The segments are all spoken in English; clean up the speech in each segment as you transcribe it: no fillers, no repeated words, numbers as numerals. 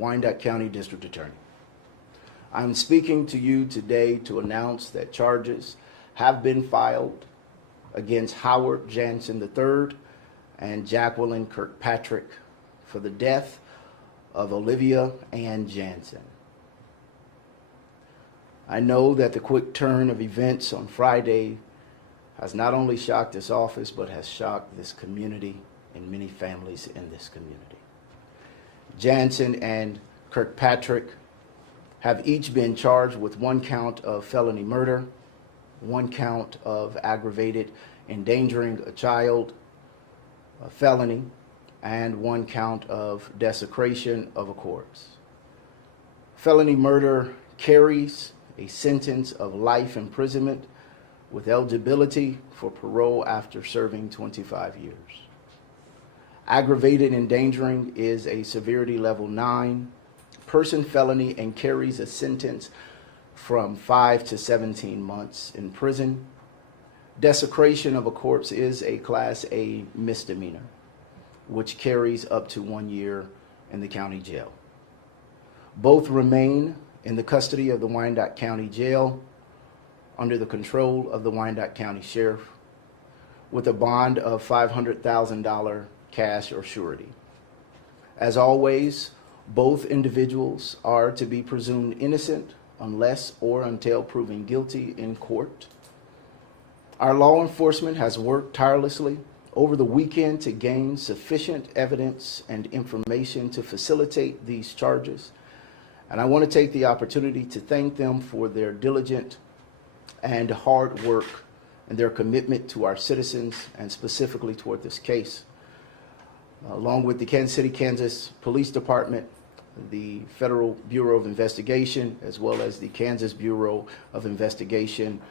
Wyandotte County District Attorney. I'm speaking to you today to announce that charges have been filed against Howard Jansen III and Jacqueline Kirkpatrick for the death of Olivia Ann Jansen. I know that the quick turn of events on Friday has not only shocked this office, but has shocked this community and many families in this community. Jansen and Kirkpatrick have each been charged with 1 count of felony murder, 1 count of aggravated endangering a child, a felony, and 1 count of desecration of a corpse. Felony murder carries a sentence of life imprisonment with eligibility for parole after serving 25 years. Aggravated endangering is a severity level 9 person felony and carries a sentence from 5 to 17 months in prison. Desecration of a corpse is a Class A misdemeanor, which carries up to 1 year in the county jail. Both remain in the custody of the Wyandotte County Jail under the control of the Wyandotte County Sheriff with a bond of $500,000 cash or surety. As always, both individuals are to be presumed innocent unless or until proven guilty in court. Our law enforcement has worked tirelessly over the weekend to gain sufficient evidence and information to facilitate these charges. And I want to take the opportunity to thank them for their diligent and hard work and their commitment to our citizens and specifically toward this case. Along with the Kansas City, Kansas Police Department, the Federal Bureau of Investigation, as well as the Kansas Bureau of Investigation,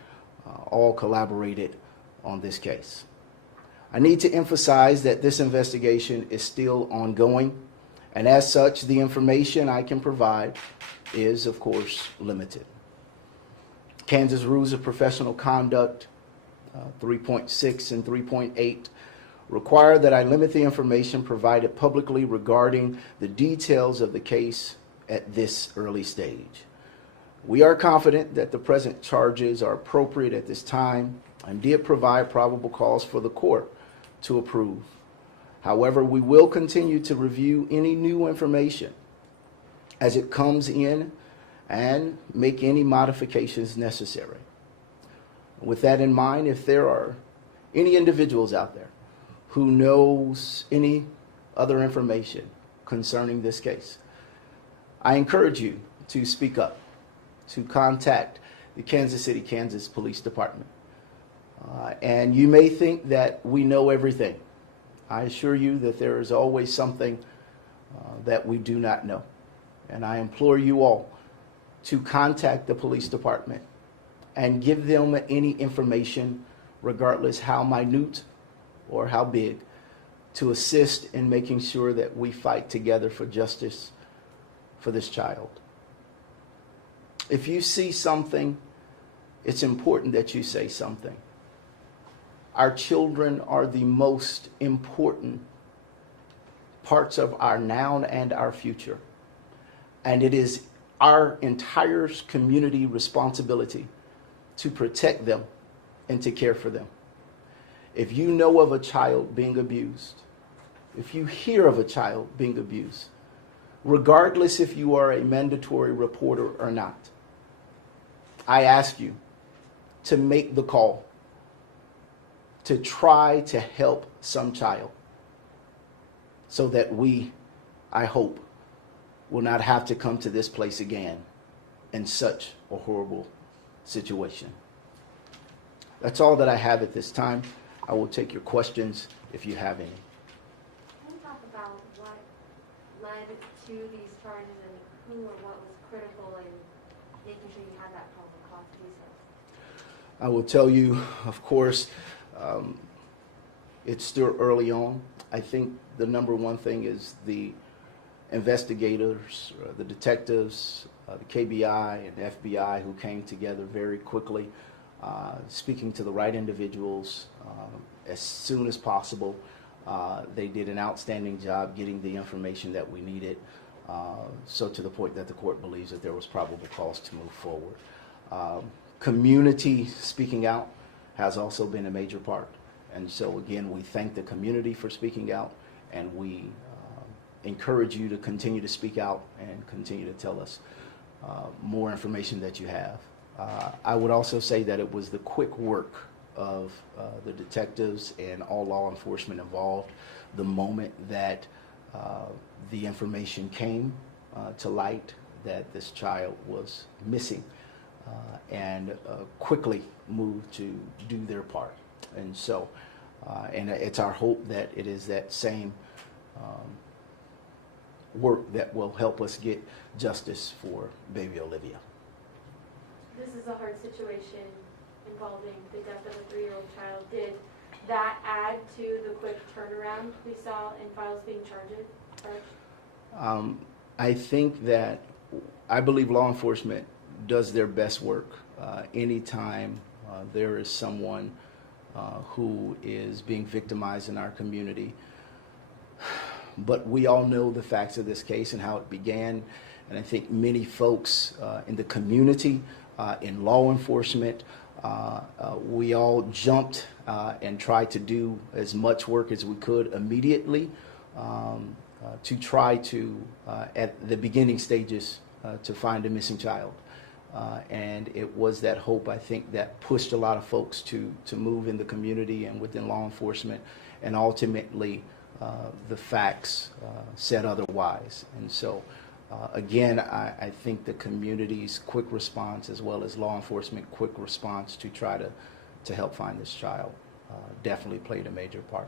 all collaborated on this case. I need to emphasize that this investigation is still ongoing, and as such, the information I can provide is, of course, limited. Kansas Rules of Professional Conduct 3.6 and 3.8 require that I limit the information provided publicly regarding the details of the case at this early stage. We are confident that the present charges are appropriate at this time and did provide probable cause for the court to approve. However, we will continue to review any new information as it comes in and make any modifications necessary. With that in mind, if there are any individuals out there who knows any other information concerning this case, I encourage you to speak up, to contact the Kansas City, Kansas Police Department. And you may think that we know everything. I assure you that there is always something that we do not know. And I implore you all to contact the police department and give them any information, regardless how minute or how big, to assist in making sure that we fight together for justice for this child. If you see something, it's important that you say something. Our children are the most important parts of our now and our future. And it is our entire community responsibility to protect them and to care for them. If you know of a child being abused, if you hear of a child being abused, regardless if you are a mandatory reporter or not, I ask you to make the call to try to help some child so that we, I hope, will not have to come to this place again in such a horrible situation. That's all that I have at this time. I will take your questions if you have any. Can you talk about what led to these charges and who or what was critical in making sure you had that probable cause to do so? I will tell you, of course, it's still early on. I think the number one thing is the investigators, the detectives, the KBI and FBI who came together very quickly, speaking to the right individuals as soon as possible. They did an outstanding job getting the information that we needed. So to the point that the court believes that there was probable cause to move forward. Community speaking out has also been a major part. And so again, we thank the community for speaking out, and we encourage you to continue to speak out and continue to tell us more information that you have. I would also say that it was the quick work of the detectives and all law enforcement involved the moment that the information came to light that this child was missing, and quickly moved to do their part. And so, and it's our hope that it is that same work that will help us get justice for baby Olivia. This is a hard situation involving the death of a 3-year-old child. Did that add to the quick turnaround we saw in files being charged? I think that, I believe law enforcement does their best work anytime there is someone who is being victimized in our community. But we all know the facts of this case and how it began, and I think many folks in the community, in law enforcement, we all jumped and tried to do as much work as we could immediately to try to, at the beginning stages, to find a missing child. And it was that hope, I think, that pushed a lot of folks to move in the community and within law enforcement, and ultimately the facts said otherwise. And so again, I think the community's quick response, as well as law enforcement quick response to try to help find this child, definitely played a major part.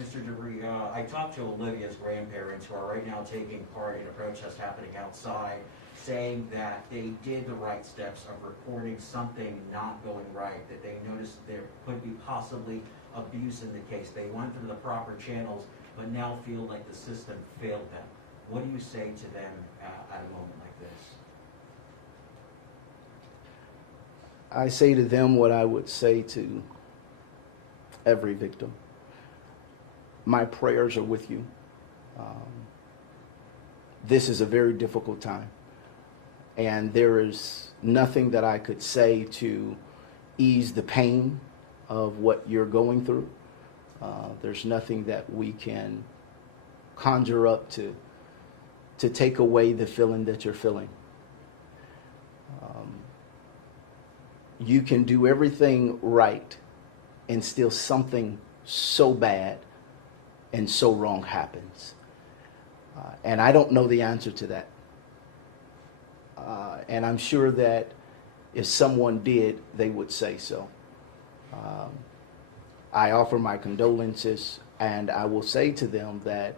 Mr. DeVries, I talked to Olivia's grandparents, who are right now taking part in a protest happening outside, saying that they did the right steps of reporting something not going right, that they noticed there could be possibly abuse in the case. They went through the proper channels, but now feel like the system failed them. What do you say to them at a moment like this? I say to them what I would say to every victim. My prayers are with you. This is a very difficult time, and there is nothing that I could say to ease the pain of what you're going through. There's nothing that we can conjure up to take away the feeling that you're feeling. You can do everything right, and still something so bad and so wrong happens. And I don't know the answer to that. And I'm sure that if someone did, they would say so. I offer my condolences, and I will say to them that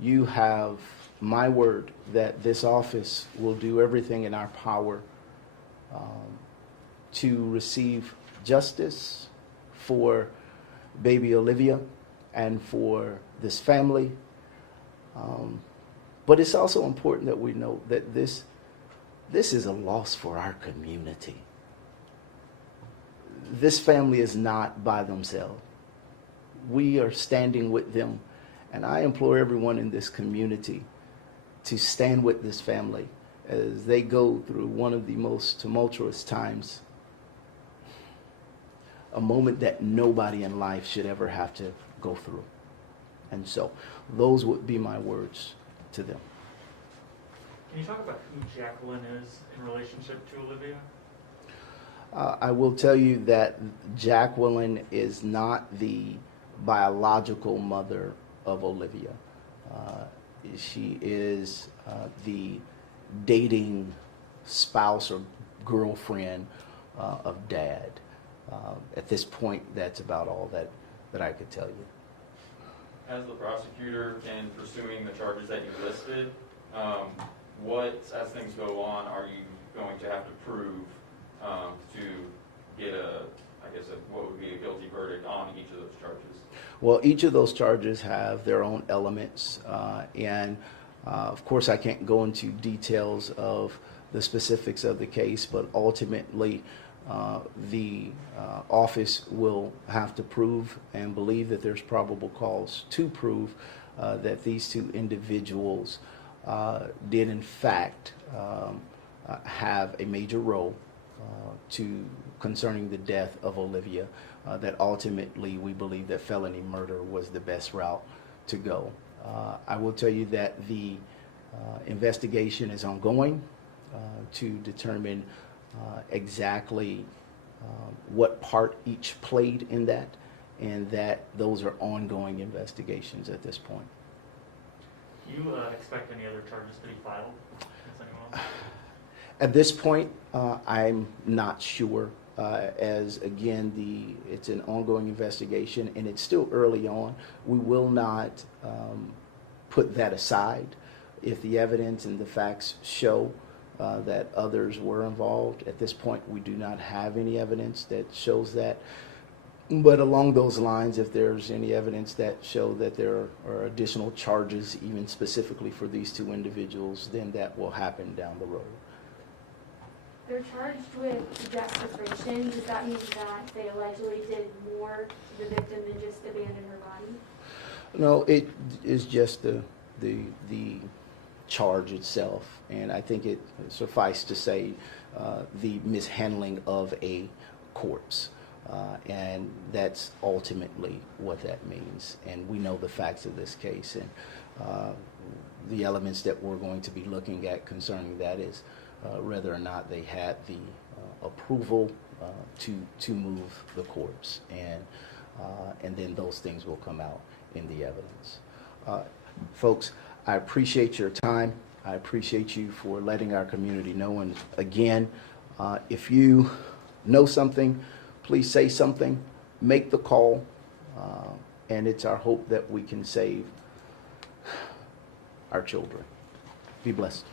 you have my word that this office will do everything in our power to receive justice for baby Olivia and for this family. But it's also important that we know that this is a loss for our community. This family is not by themselves. We are standing with them, and I implore everyone in this community to stand with this family as they go through one of the most tumultuous times, a moment that nobody in life should ever have to go through. And so those would be my words to them. Can you talk about who Jacqueline is in relationship to Olivia? I will tell you that Jacqueline is not the biological mother of Olivia. She is the dating spouse or girlfriend of Dad. At this point, that's about all that I could tell you. As the prosecutor in pursuing the charges that you listed, what, as things go on, are you going to have to prove to get what would be a guilty verdict on each of those charges? Well, each of those charges have their own elements, and of course I can't go into details of the specifics of the case, but ultimately the office will have to prove and believe that there's probable cause to prove that these two individuals did in fact have a major role concerning the death of Olivia, that ultimately we believe that felony murder was the best route to go. I will tell you that the investigation is ongoing to determine exactly what part each played in that, and that those are ongoing investigations at this point. Do you expect any other charges to be filed against anyone else? At this point, I'm not sure, as again, it's an ongoing investigation and it's still early on. We will not put that aside. If the evidence and the facts show that others were involved, at this point we do not have any evidence that shows that. But along those lines, if there's any evidence that show that there are additional charges, even specifically for these two individuals, then that will happen down the road. They're charged with desecration. Does that mean that they allegedly did more to the victim than just abandon her body? No, it is just the charge itself, and I think it suffice to say the mishandling of a corpse. And that's ultimately what that means. And we know the facts of this case, and the elements that we're going to be looking at concerning that is whether or not they had the approval to move the corpse, and then those things will come out in the evidence. Folks, I appreciate your time. I appreciate you for letting our community know. And again, if you know something, please say something, make the call, and it's our hope that we can save our children. Be blessed.